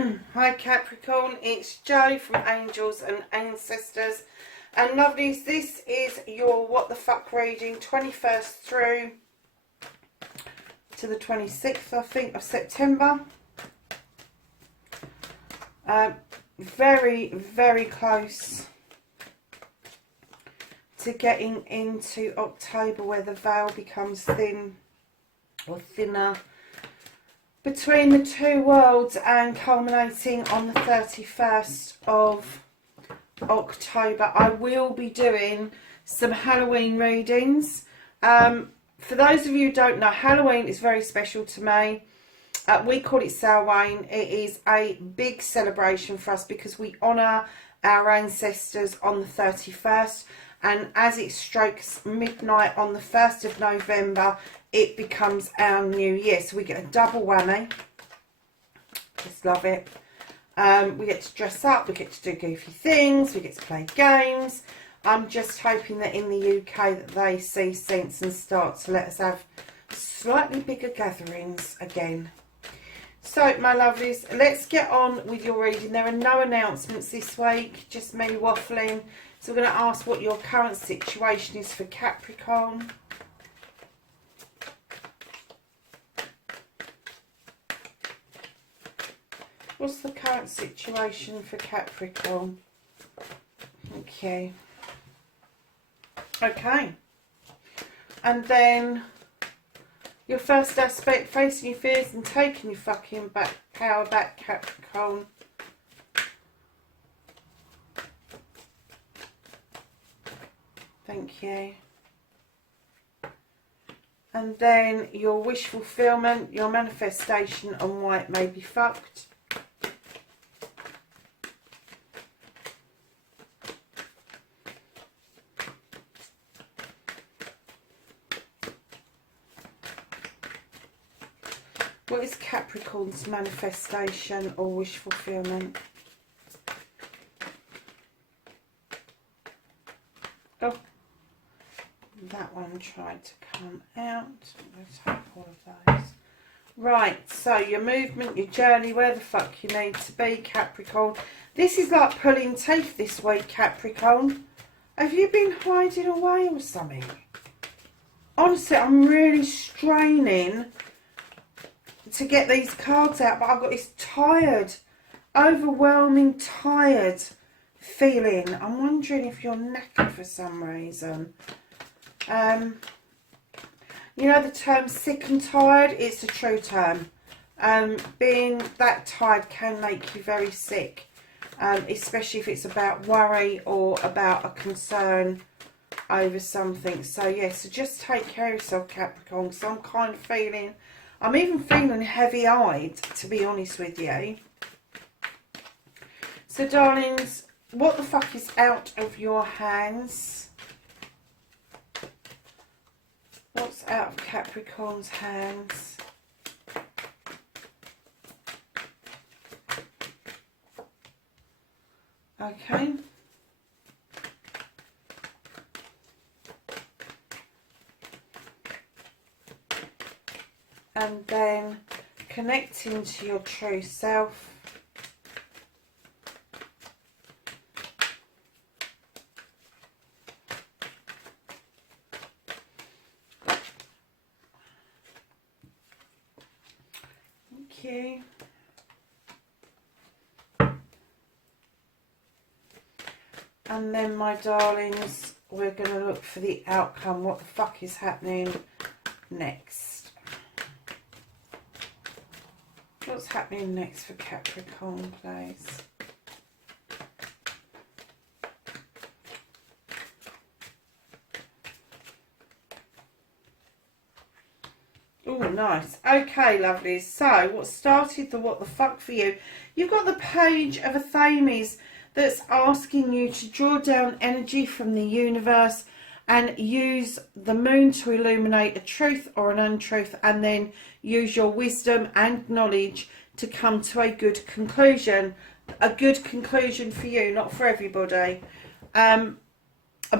Hi Capricorn, it's Jo from Angels and Ancestors. And lovelies, this is your What the Fuck reading, 21st through to the 26th, I think, of September. Very, very close to getting into October, where the veil becomes thin or thinner between the two worlds, and culminating on the 31st of October. I will be doing some Halloween readings. For those of you who don't know, Halloween is very special to me. We call it Samhain. It is a big celebration for us because we honour our ancestors on the 31st, and as it strokes midnight on the 1st of November, it becomes our new year. So we get a double whammy. Just love it. We get to dress up, we get to do goofy things, we get to play games. I'm just hoping that in the UK that they see sense and start to let us have slightly bigger gatherings again. So, my lovelies, let's get on with your reading. There are no announcements this week, just me waffling. So we're going to ask what your current situation is for Capricorn. What's the current situation for Capricorn? Okay. Okay. And then your first aspect, facing your fears and taking your fucking power back, Capricorn. Thank you. And then your wish fulfillment, your manifestation on why it may be fucked. What is Capricorn's manifestation or wish fulfillment? Oh, that one tried to come out. Let's hope all of those. Right, so your movement, your journey, where the fuck you need to be, Capricorn. This is like pulling teeth this week, Capricorn. Have you been hiding away or something? Honestly, I'm really straining to get these cards out, but I've got this tired, overwhelming tired feeling. I'm wondering if you're knackered for some reason. You know the term sick and tired? It's a true term. Being that tired can make you very sick, especially if it's about worry or about a concern over something. So yeah, so just take care of yourself, Capricorn, because I'm kind of feeling, I'm even feeling heavy-eyed, to be honest with you. So, darlings, what the fuck is out of your hands? What's out of Capricorn's hands? Okay. And then connecting to your true self. Thank you. And then, my darlings, we're going to look for the outcome. What the fuck is happening next? What's happening next for Capricorn, please? Oh, nice. Okay, lovelies. So, what started the what the fuck for you? You've got the page of Athames that's asking you to draw down energy from the universe and use the moon to illuminate a truth or an untruth, and then use your wisdom and knowledge to come to a good conclusion. A good conclusion for you, not for everybody. A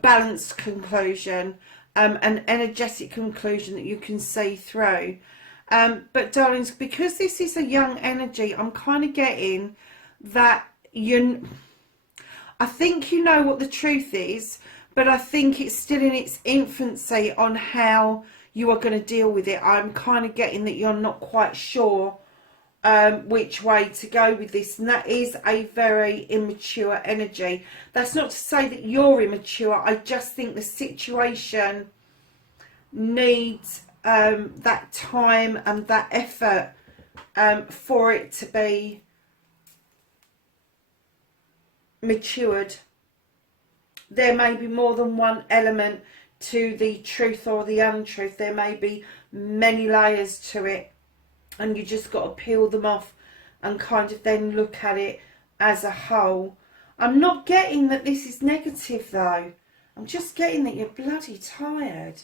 balanced conclusion. An energetic conclusion that you can see through. But darlings, because this is a young energy, I'm kind of getting that I think you know what the truth is, but I think it's still in its infancy on how you are going to deal with it. I'm kind of getting that you're not quite sure which way to go with this, and that is a very immature energy. That's not to say that you're immature. I just think the situation needs that time and that effort for it to be matured. There may be more than one element to the truth or the untruth. There may be many layers to it, and you just got to peel them off and kind of then look at it as a whole. I'm not getting that this is negative though. I'm just getting that you're bloody tired.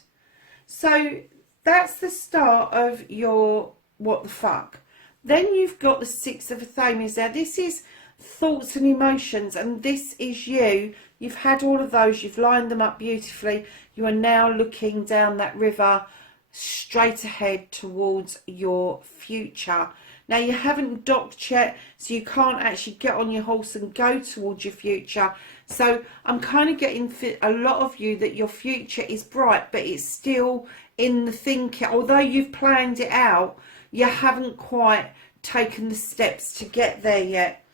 So that's the start of your what the fuck. Then you've got the Six of Athenians there. This is thoughts and emotions, and this is you. You've had all of those. You've lined them up beautifully. You are now looking down that river straight ahead towards your future. Now you haven't docked yet, so you can't actually get on your horse and go towards your future. So I'm kind of getting a lot of you that your future is bright, but it's still in the thinking. Although you've planned it out, you haven't quite taken the steps to get there yet.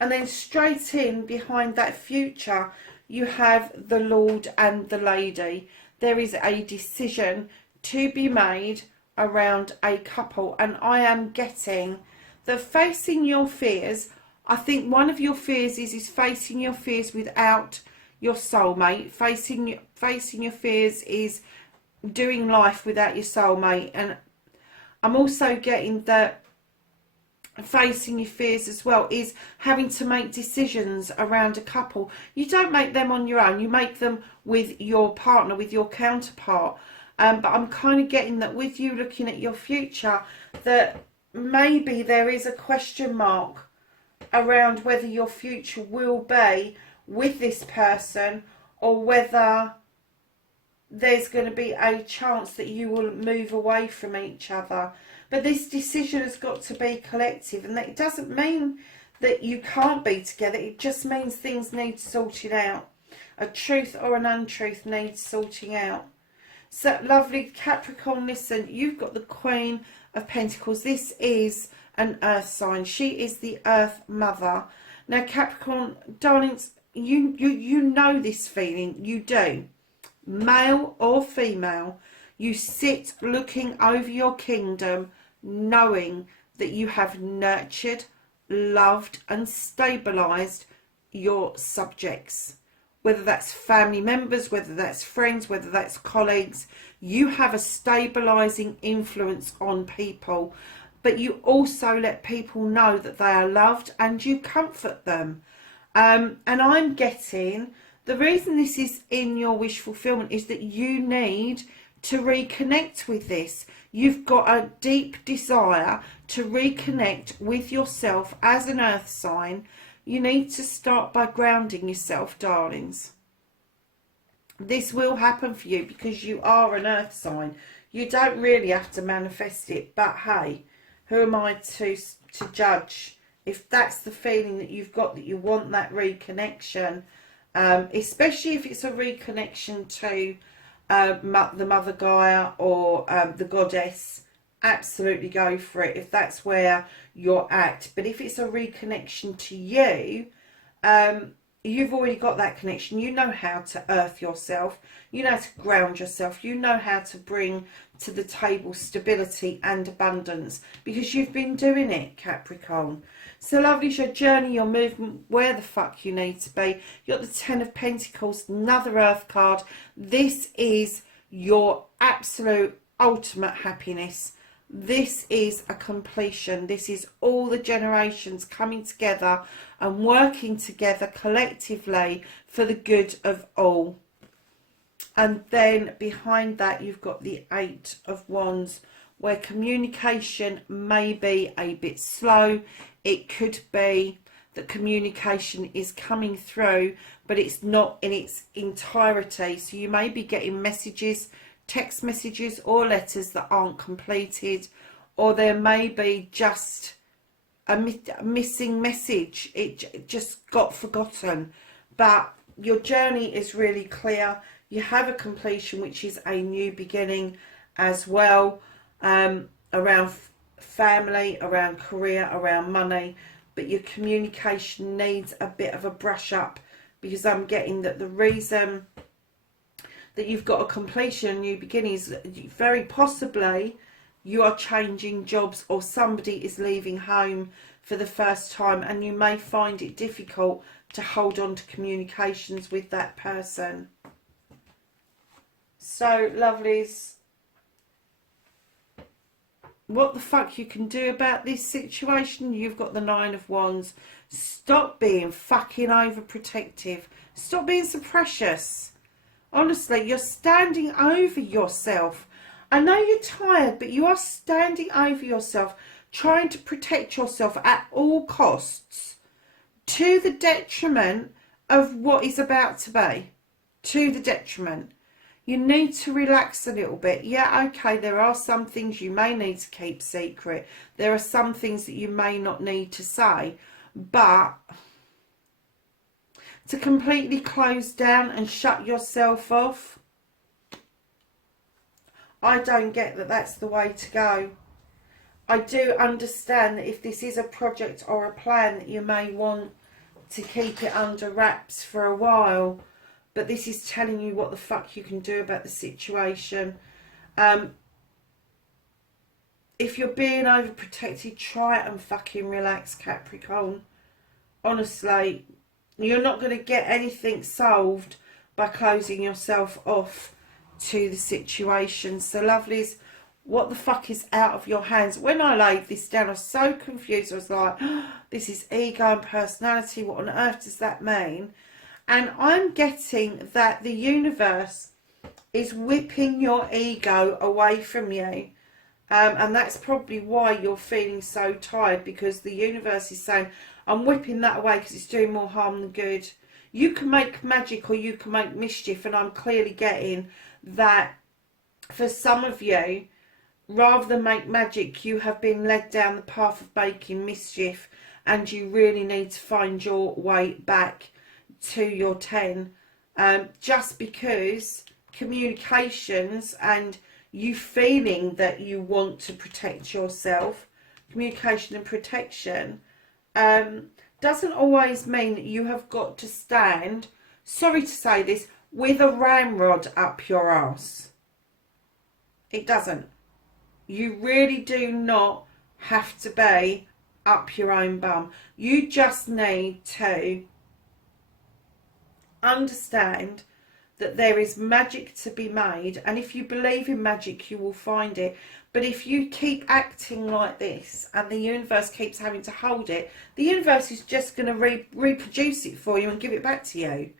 And then straight in behind that future, you have the Lord and the Lady. There is a decision to be made around a couple, and I am getting that facing your fears. I think one of your fears is facing your fears without your soulmate. Facing your fears is doing life without your soulmate. And I'm also getting that facing your fears as well is having to make decisions around a couple. You don't make them on your own. You make them with your partner, with your counterpart. But I'm kind of getting that with you looking at your future, that maybe there is a question mark around whether your future will be with this person, or whether there's going to be a chance that you will move away from each other. But this decision has got to be collective, and that it doesn't mean that you can't be together. It just means things need sorting out. A truth or an untruth needs sorting out. So lovely Capricorn, listen, you've got the Queen of Pentacles. This is an earth sign. She is the earth mother. Now Capricorn, darlings, you know this feeling. You do. Male or female, you sit looking over your kingdom, knowing that you have nurtured, loved and stabilised your subjects. Whether that's family members, whether that's friends, whether that's colleagues, you have a stabilising influence on people. But you also let people know that they are loved, and you comfort them. And I'm getting, the reason this is in your wish fulfillment is that you need to reconnect with this. You've got a deep desire to reconnect with yourself as an earth sign. You need to start by grounding yourself, darlings. This will happen for you because you are an earth sign. You don't really have to manifest it, but hey, who am I to judge? If that's the feeling that you've got, that you want that reconnection, especially if it's a reconnection to the Mother Gaia or the Goddess, absolutely go for it if that's where you're at. But if it's a reconnection to you, you've already got that connection. You know how to earth yourself, you know how to ground yourself, you know how to bring to the table stability and abundance, because you've been doing it, Capricorn. So lovely is your journey, your movement, where the fuck you need to be. You've got the Ten of Pentacles, another earth card. This is your absolute ultimate happiness. This is a completion. This is all the generations coming together and working together collectively for the good of all. And then behind that you've got the Eight of Wands, where communication may be a bit slow. It could be that communication is coming through, but it's not in its entirety. So you may be getting messages, text messages or letters that aren't completed, or there may be just a missing message. It just got forgotten. But your journey is really clear. You have a completion, which is a new beginning as well, around family, around career, around money. But your communication needs a bit of a brush up, because I'm getting that the reason that you've got a completion, a new beginning, is very possibly you are changing jobs, or somebody is leaving home for the first time, and you may find it difficult to hold on to communications with that person. So, lovelies, what the fuck you can do about this situation? You've got the Nine of Wands. Stop being fucking overprotective. Stop being so precious. Honestly, you're standing over yourself. I know you're tired, but you are standing over yourself, trying to protect yourself at all costs, to the detriment of what is about to be. To the detriment. You need to relax a little bit. Yeah, okay, there are some things you may need to keep secret. There are some things that you may not need to say. But to completely close down and shut yourself off, I don't get that that's the way to go. I do understand that if this is a project or a plan, that you may want to keep it under wraps for a while. But this is telling you what the fuck you can do about the situation. If you're being overprotected, try and fucking relax, Capricorn. Honestly, you're not going to get anything solved by closing yourself off to the situation. So, lovelies, what the fuck is out of your hands? When I laid this down, I was so confused. I was like, oh, this is ego and personality. What on earth does that mean? And I'm getting that the universe is whipping your ego away from you. And that's probably why you're feeling so tired, because the universe is saying, I'm whipping that away because it's doing more harm than good. You can make magic or you can make mischief, and I'm clearly getting that for some of you, rather than make magic, you have been led down the path of making mischief, and you really need to find your way back to your 10. Just because communications and you feeling that you want to protect yourself, communication and protection, doesn't always mean that you have got to stand, sorry to say this, with a ramrod up your arse. It doesn't. You really do not have to be up your own bum. You just need to understand that there is magic to be made, and if you believe in magic, you will find it. But if you keep acting like this and the universe keeps having to hold it, the universe is just going to reproduce it for you and give it back to you.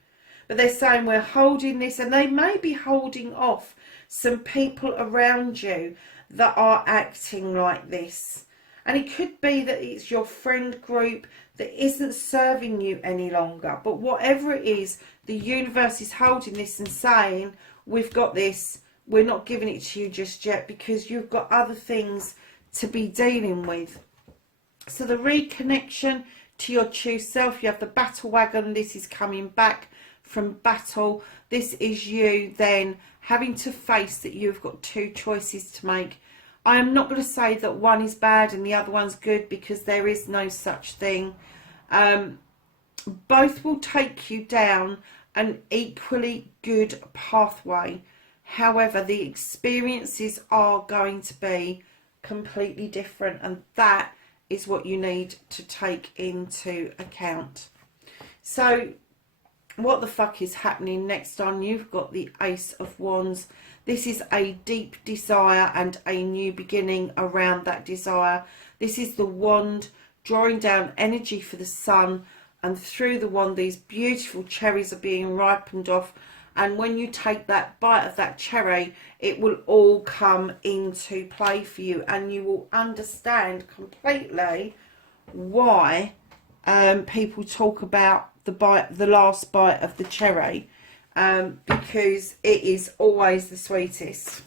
But they're saying we're holding this, and they may be holding off some people around you that are acting like this. And it could be that it's your friend group that isn't serving you any longer. But whatever it is, the universe is holding this and saying, we've got this, we're not giving it to you just yet, because you've got other things to be dealing with. So the reconnection to your true self, you have the battle wagon. This is coming back from battle. This is you then having to face that you've got two choices to make. I am not going to say that one is bad and the other one's good, because there is no such thing. Both will take you down an equally good pathway. However, the experiences are going to be completely different, and that is what you need to take into account. So, what the fuck is happening next on? You've got the Ace of Wands. This is a deep desire and a new beginning around that desire. This is the wand drawing down energy for the sun, and through the wand these beautiful cherries are being ripened off, and when you take that bite of that cherry, it will all come into play for you, and you will understand completely why people talk about the last bite of the cherry, because it is always the sweetest.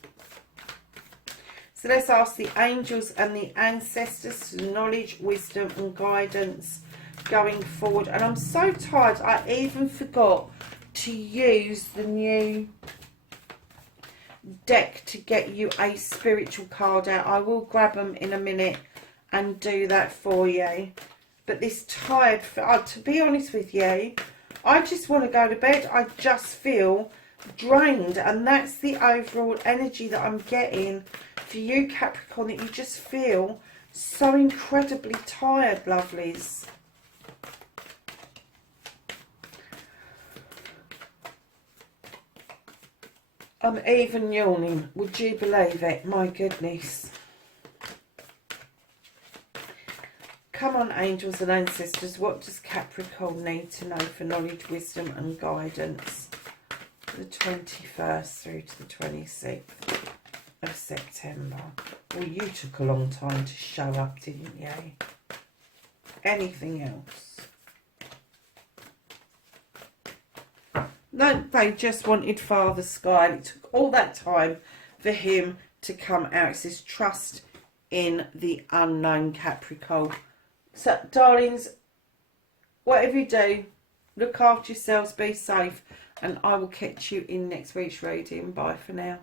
So let's ask the angels and the ancestors for knowledge, wisdom and guidance going forward. And I'm so tired, I even forgot to use the new deck to get you a spiritual card out. I will grab them in a minute and do that for you. But this tired, to be honest with you, I just want to go to bed. I just feel drained, and that's the overall energy that I'm getting for you, Capricorn, that you just feel so incredibly tired, lovelies. I'm even yawning, would you believe it? My goodness. Come on, angels and ancestors, what does Capricorn need to know for knowledge, wisdom and guidance for the 21st through to the 26th of September? Well, you took a long time to show up, didn't you? Anything else? No, they just wanted Father Sky. And it took all that time for him to come out. It says trust in the unknown, Capricorn. So, darlings, whatever you do, look after yourselves, be safe, and I will catch you in next week's reading. Bye for now.